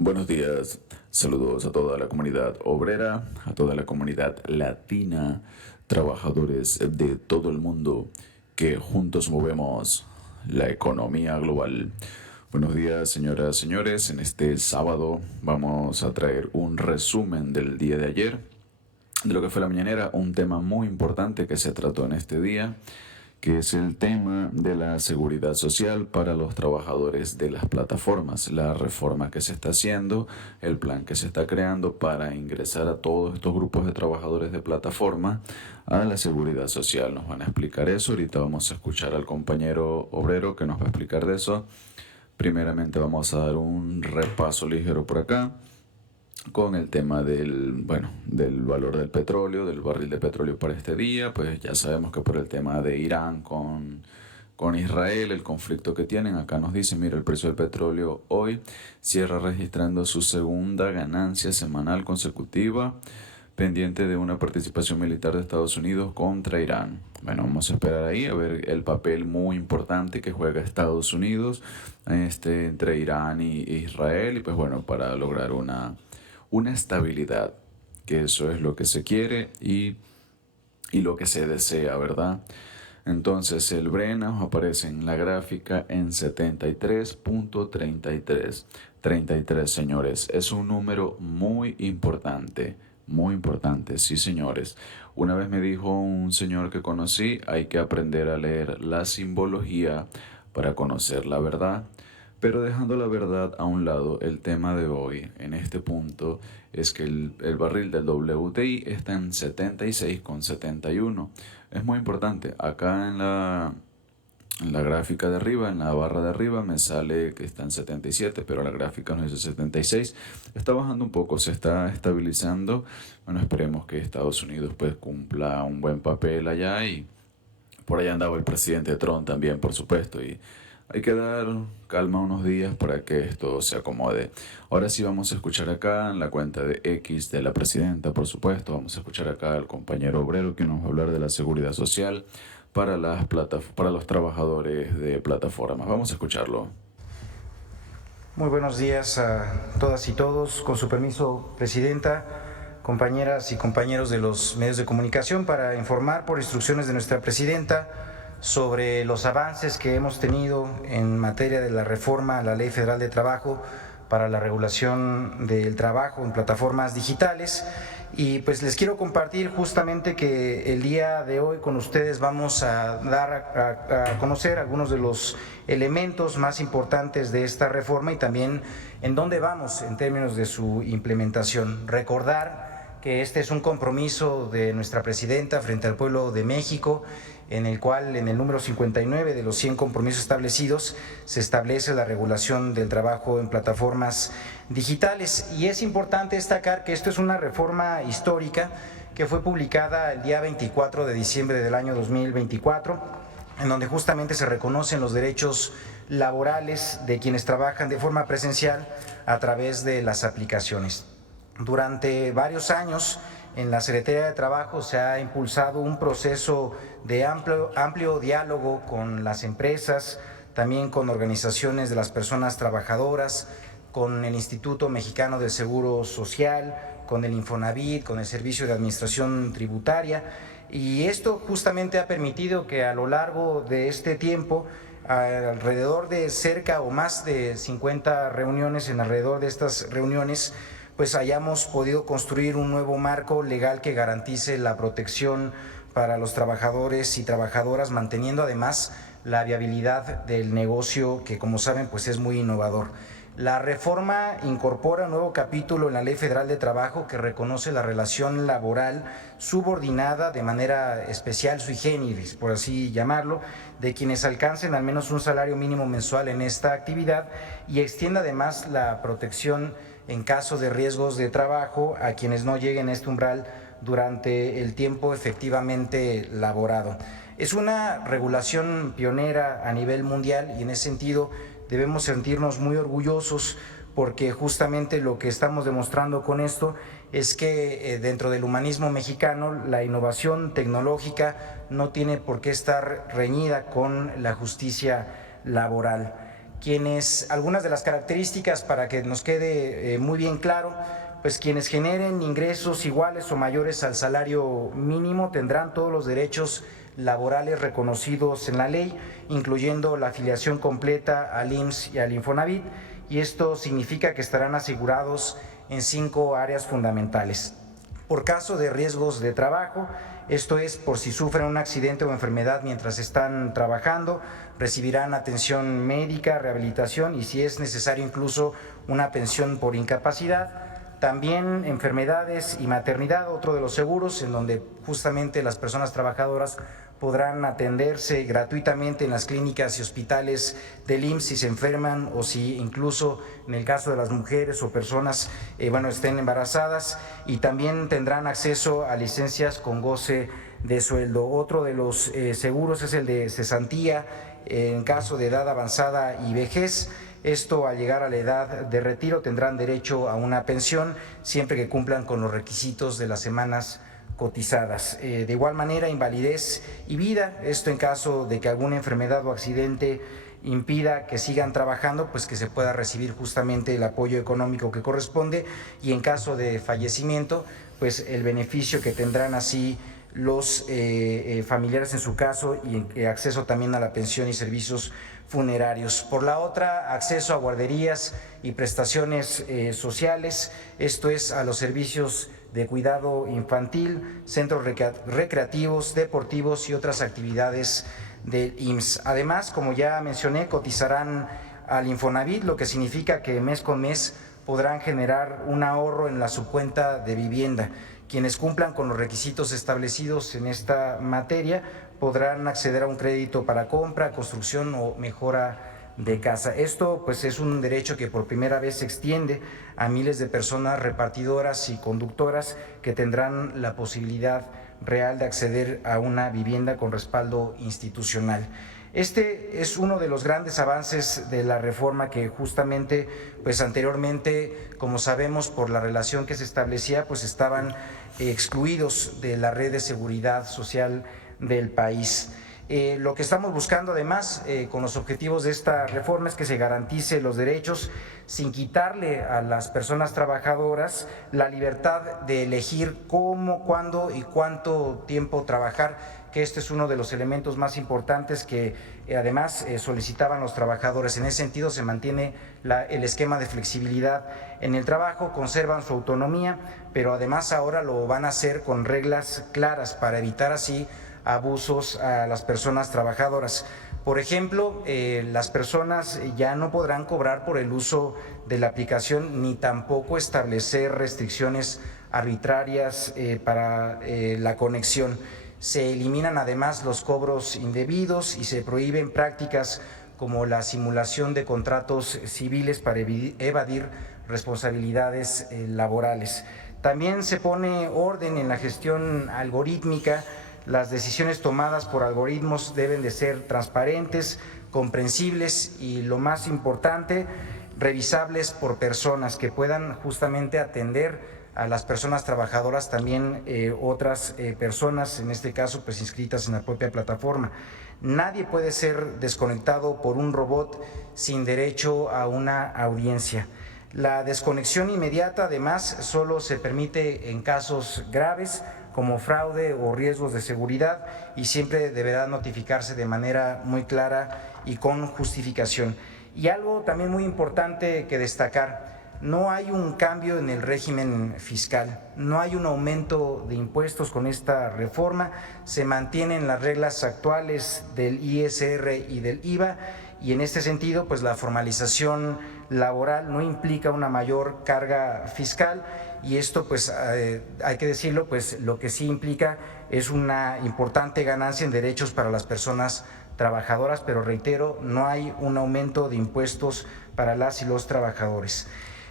Buenos días, saludos a toda la comunidad obrera, a toda la comunidad latina, trabajadores de todo el mundo que juntos movemos la economía global. Buenos días, señoras, señores. En este sábado vamos a traer un resumen del día de ayer, de lo que fue la mañanera, un tema muy importante que se trató en este día, que es el tema de la seguridad social para los trabajadores de las plataformas, la reforma que se está haciendo, el plan que se está creando para ingresar a todos estos grupos de trabajadores de plataforma a la seguridad social. Nos van a explicar eso, ahorita vamos a escuchar al compañero obrero que nos va a explicar de eso. Primeramente vamos a dar un repaso ligero por acá con el tema del valor del petróleo, del barril de petróleo para este día. Pues ya sabemos que por el tema de Irán con Israel, el conflicto que tienen, acá nos dicen, mira, el precio del petróleo hoy cierra registrando su segunda ganancia semanal consecutiva, pendiente de una participación militar de Estados Unidos contra Irán. Bueno, vamos a esperar ahí a ver el papel muy importante que juega Estados Unidos entre Irán y Israel, y pues bueno, para lograr una estabilidad, que eso es lo que se quiere y lo que se desea, ¿verdad? Entonces el Brent aparece en la gráfica en 73.33. 33, señores, es un número muy importante, sí, señores. Una vez me dijo un señor que conocí, hay que aprender a leer la simbología para conocer la verdad. Pero dejando la verdad a un lado, el tema de hoy en este punto es que el barril del WTI está en 76,71. Es muy importante. Acá en la gráfica de arriba, en la barra de arriba, me sale que está en 77, pero la gráfica nos dice 76. Está bajando un poco, se está estabilizando. Bueno, esperemos que Estados Unidos pues cumpla un buen papel allá, y por allá andaba el presidente Trump también, por supuesto, y hay que dar calma unos días para que esto se acomode. Ahora sí vamos a escuchar acá en la cuenta de X de la presidenta, por supuesto. Vamos a escuchar acá al compañero obrero que nos va a hablar de la seguridad social para para los trabajadores de plataformas. Vamos a escucharlo. Muy buenos días a todas y todos. Con su permiso, presidenta, compañeras y compañeros de los medios de comunicación, para informar por instrucciones de nuestra presidenta sobre los avances que hemos tenido en materia de la reforma a la Ley Federal de Trabajo para la regulación del trabajo en plataformas digitales. Y pues les quiero compartir justamente que el día de hoy con ustedes vamos a dar a conocer algunos de los elementos más importantes de esta reforma y también en dónde vamos en términos de su implementación. Recordar que este es un compromiso de nuestra presidenta frente al pueblo de México, en el cual en el número 59 de los 100 compromisos establecidos se establece la regulación del trabajo en plataformas digitales. Y es importante destacar que esto es una reforma histórica que fue publicada el día 24 de diciembre del año 2024, en donde justamente se reconocen los derechos laborales de quienes trabajan de forma presencial a través de las aplicaciones. Durante varios años, en la Secretaría de Trabajo se ha impulsado un proceso de amplio diálogo con las empresas, también con organizaciones de las personas trabajadoras, con el Instituto Mexicano del Seguro Social, con el Infonavit, con el Servicio de Administración Tributaria, y esto justamente ha permitido que a lo largo de este tiempo, alrededor de cerca o más de 50 reuniones, en alrededor de estas reuniones, pues hayamos podido construir un nuevo marco legal que garantice la protección para los trabajadores y trabajadoras, manteniendo además la viabilidad del negocio, que como saben pues es muy innovador. La reforma incorpora un nuevo capítulo en la Ley Federal de Trabajo que reconoce la relación laboral subordinada de manera especial, sui generis, por así llamarlo, de quienes alcancen al menos un salario mínimo mensual en esta actividad, y extiende además la protección en caso de riesgos de trabajo a quienes no lleguen a este umbral durante el tiempo efectivamente laborado. Es una regulación pionera a nivel mundial y en ese sentido debemos sentirnos muy orgullosos, porque justamente lo que estamos demostrando con esto es que dentro del humanismo mexicano la innovación tecnológica no tiene por qué estar reñida con la justicia laboral. Algunas de las características para que nos quede muy bien claro, pues quienes generen ingresos iguales o mayores al salario mínimo tendrán todos los derechos laborales reconocidos en la ley, incluyendo la afiliación completa al IMSS y al Infonavit, y esto significa que estarán asegurados en 5 áreas fundamentales. Por caso de riesgos de trabajo, esto es, por si sufren un accidente o enfermedad mientras están trabajando, recibirán atención médica, rehabilitación y, si es necesario, incluso una pensión por incapacidad. También enfermedades y maternidad, otro de los seguros, en donde justamente las personas trabajadoras podrán atenderse gratuitamente en las clínicas y hospitales del IMSS si se enferman o si incluso en el caso de las mujeres o personas estén embarazadas, y también tendrán acceso a licencias con goce de sueldo. Otro de los seguros es el de cesantía en caso de edad avanzada y vejez. Esto, al llegar a la edad de retiro, tendrán derecho a una pensión siempre que cumplan con los requisitos de las semanas cotizadas. De igual manera, invalidez y vida, esto en caso de que alguna enfermedad o accidente impida que sigan trabajando, pues que se pueda recibir justamente el apoyo económico que corresponde, y en caso de fallecimiento, pues el beneficio que tendrán así los familiares en su caso, y acceso también a la pensión y servicios funerarios. Por la otra, acceso a guarderías y prestaciones sociales, esto es, a los servicios de cuidado infantil, centros recreativos, deportivos y otras actividades del IMSS. Además, como ya mencioné, cotizarán al Infonavit, lo que significa que mes con mes podrán generar un ahorro en la subcuenta de vivienda. Quienes cumplan con los requisitos establecidos en esta materia podrán acceder a un crédito para compra, construcción o mejora de casa. Esto pues es un derecho que por primera vez se extiende a miles de personas repartidoras y conductoras que tendrán la posibilidad real de acceder a una vivienda con respaldo institucional. Este es uno de los grandes avances de la reforma que justamente, pues anteriormente, como sabemos, por la relación que se establecía, pues estaban excluidos de la red de seguridad social del país. Lo que estamos buscando además con los objetivos de esta reforma es que se garantice los derechos sin quitarle a las personas trabajadoras la libertad de elegir cómo, cuándo y cuánto tiempo trabajar, que este es uno de los elementos más importantes que además solicitaban los trabajadores. En ese sentido se mantiene el esquema de flexibilidad en el trabajo, conservan su autonomía, pero además ahora lo van a hacer con reglas claras para evitar así abusos a las personas trabajadoras. Por ejemplo, las personas ya no podrán cobrar por el uso de la aplicación ni tampoco establecer restricciones arbitrarias para la conexión. Se eliminan además los cobros indebidos y se prohíben prácticas como la simulación de contratos civiles para evadir responsabilidades laborales. También se pone orden en la gestión algorítmica. Las decisiones tomadas por algoritmos deben de ser transparentes, comprensibles y, lo más importante, revisables por personas que puedan justamente atender a las personas trabajadoras, también otras personas, en este caso pues inscritas en la propia plataforma. Nadie puede ser desconectado por un robot sin derecho a una audiencia. La desconexión inmediata además solo se permite en casos graves como fraude o riesgos de seguridad, y siempre deberá notificarse de manera muy clara y con justificación. Y algo también muy importante que destacar: no hay un cambio en el régimen fiscal, no hay un aumento de impuestos con esta reforma, se mantienen las reglas actuales del ISR y del IVA, y en este sentido pues la formalización laboral no implica una mayor carga fiscal, y esto pues hay que decirlo, pues lo que sí implica es una importante ganancia en derechos para las personas trabajadoras, pero reitero, no hay un aumento de impuestos para las y los trabajadores.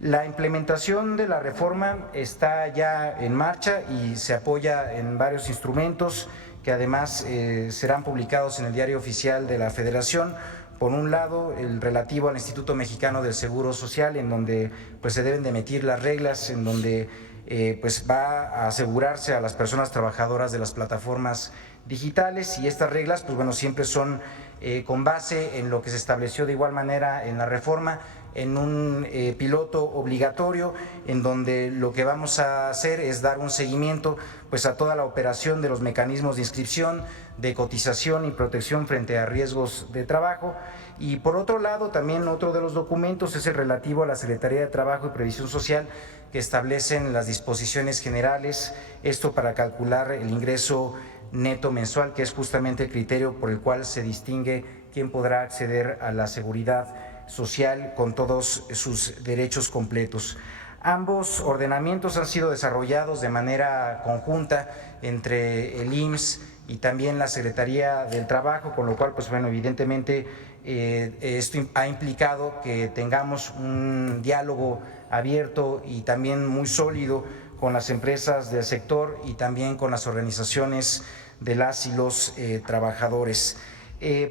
La implementación de la reforma está ya en marcha y se apoya en varios instrumentos que además serán publicados en el Diario Oficial de la Federación. Por un lado, el relativo al Instituto Mexicano del Seguro Social, en donde pues se deben de emitir las reglas, en donde pues va a asegurarse a las personas trabajadoras de las plataformas digitales, y estas reglas pues bueno, siempre son con base en lo que se estableció de igual manera en la reforma, en un piloto obligatorio, en donde lo que vamos a hacer es dar un seguimiento pues a toda la operación de los mecanismos de inscripción, de cotización y protección frente a riesgos de trabajo. Y por otro lado, también otro de los documentos es el relativo a la Secretaría de Trabajo y Previsión Social, que establecen las disposiciones generales, esto para calcular el ingreso neto mensual, que es justamente el criterio por el cual se distingue quién podrá acceder a la seguridad social con todos sus derechos completos. Ambos ordenamientos han sido desarrollados de manera conjunta entre el IMSS y también la Secretaría del Trabajo, con lo cual, pues bueno, evidentemente esto ha implicado que tengamos un diálogo abierto y también muy sólido con las empresas del sector y también con las organizaciones de las y los trabajadores.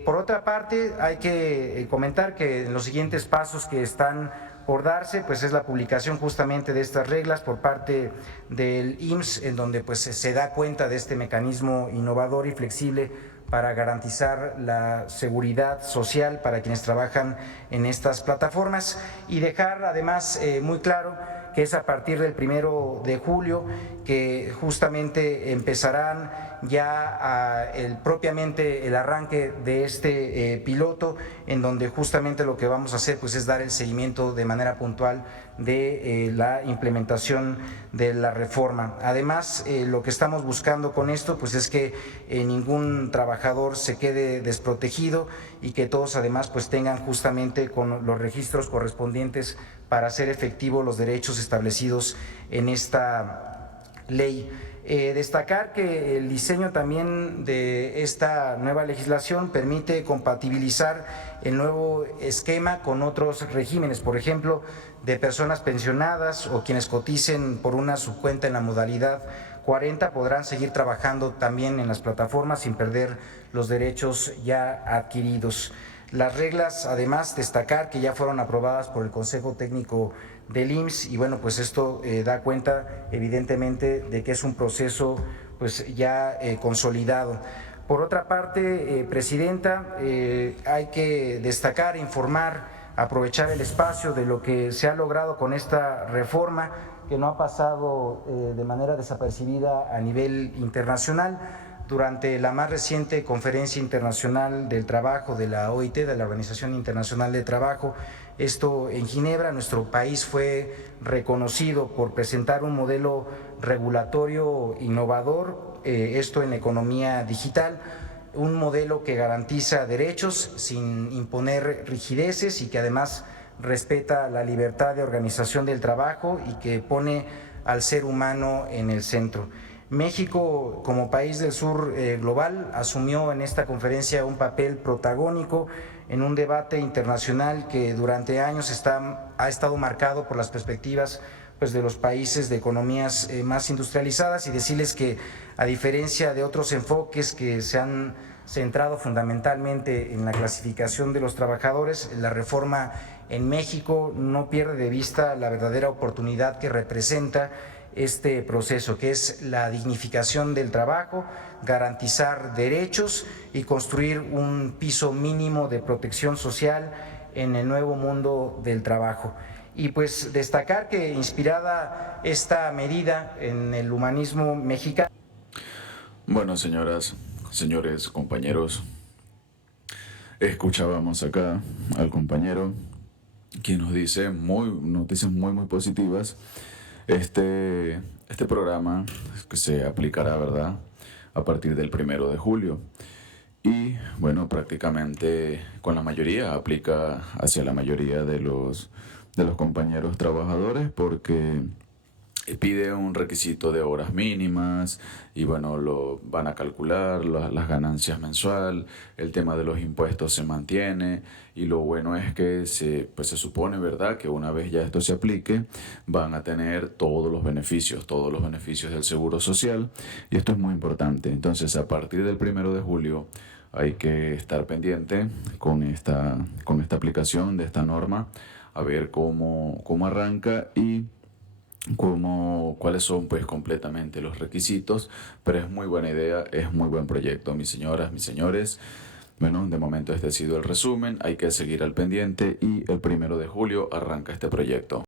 Por otra parte, hay que comentar que en los siguientes pasos que están por darse, pues es la publicación justamente de estas reglas por parte del IMSS, en donde pues se da cuenta de este mecanismo innovador y flexible para garantizar la seguridad social para quienes trabajan en estas plataformas, y dejar además muy claro que es a partir del 1 de julio que justamente empezarán ya propiamente el arranque de este piloto, en donde justamente lo que vamos a hacer pues es dar el seguimiento de manera puntual de la implementación de la reforma. Además, lo que estamos buscando con esto pues es que ningún trabajador se quede desprotegido y que todos además pues tengan justamente con los registros correspondientes para hacer efectivos los derechos establecidos en esta ley. Destacar que el diseño también de esta nueva legislación permite compatibilizar el nuevo esquema con otros regímenes, por ejemplo, de personas pensionadas o quienes coticen por una subcuenta en la modalidad 40 podrán seguir trabajando también en las plataformas sin perder los derechos ya adquiridos. Las reglas, además, destacar que ya fueron aprobadas por el Consejo Técnico del IMSS y bueno, pues esto da cuenta evidentemente de que es un proceso pues ya consolidado. Por otra parte, Presidenta, hay que destacar, informar, aprovechar el espacio de lo que se ha logrado con esta reforma que no ha pasado de manera desapercibida a nivel internacional. Durante la más reciente Conferencia Internacional del Trabajo de la OIT, de la Organización Internacional del Trabajo, esto en Ginebra, nuestro país fue reconocido por presentar un modelo regulatorio innovador, esto en economía digital, un modelo que garantiza derechos sin imponer rigideces y que además respeta la libertad de organización del trabajo y que pone al ser humano en el centro. México, como país del sur global, asumió en esta conferencia un papel protagónico en un debate internacional que durante años ha estado marcado por las perspectivas pues, de los países de economías más industrializadas, y decirles que a diferencia de otros enfoques que se han centrado fundamentalmente en la clasificación de los trabajadores, la reforma en México no pierde de vista la verdadera oportunidad que representa este proceso, que es la dignificación del trabajo, garantizar derechos y construir un piso mínimo de protección social en el nuevo mundo del trabajo. Y pues destacar que inspirada esta medida en el humanismo mexicano. Bueno, señoras, señores, compañeros, escuchábamos acá al compañero quien nos dice noticias muy positivas. Este programa que se aplicará, ¿verdad?, a partir del 1 de julio. Y bueno, prácticamente con la mayoría, aplica hacia la mayoría de los compañeros trabajadores, porque pide un requisito de horas mínimas y bueno, lo van a calcular las ganancias mensual, el tema de los impuestos se mantiene, y lo bueno es que se supone, ¿verdad?, que una vez ya esto se aplique van a tener todos los beneficios del Seguro Social, y esto es muy importante. Entonces, a partir del 1 de julio hay que estar pendiente con esta aplicación de esta norma, a ver cómo arranca y cuáles son pues completamente los requisitos, pero es muy buena idea, es muy buen proyecto, mis señoras, mis señores. Bueno, de momento este ha sido el resumen, hay que seguir al pendiente y el 1 de julio arranca este proyecto.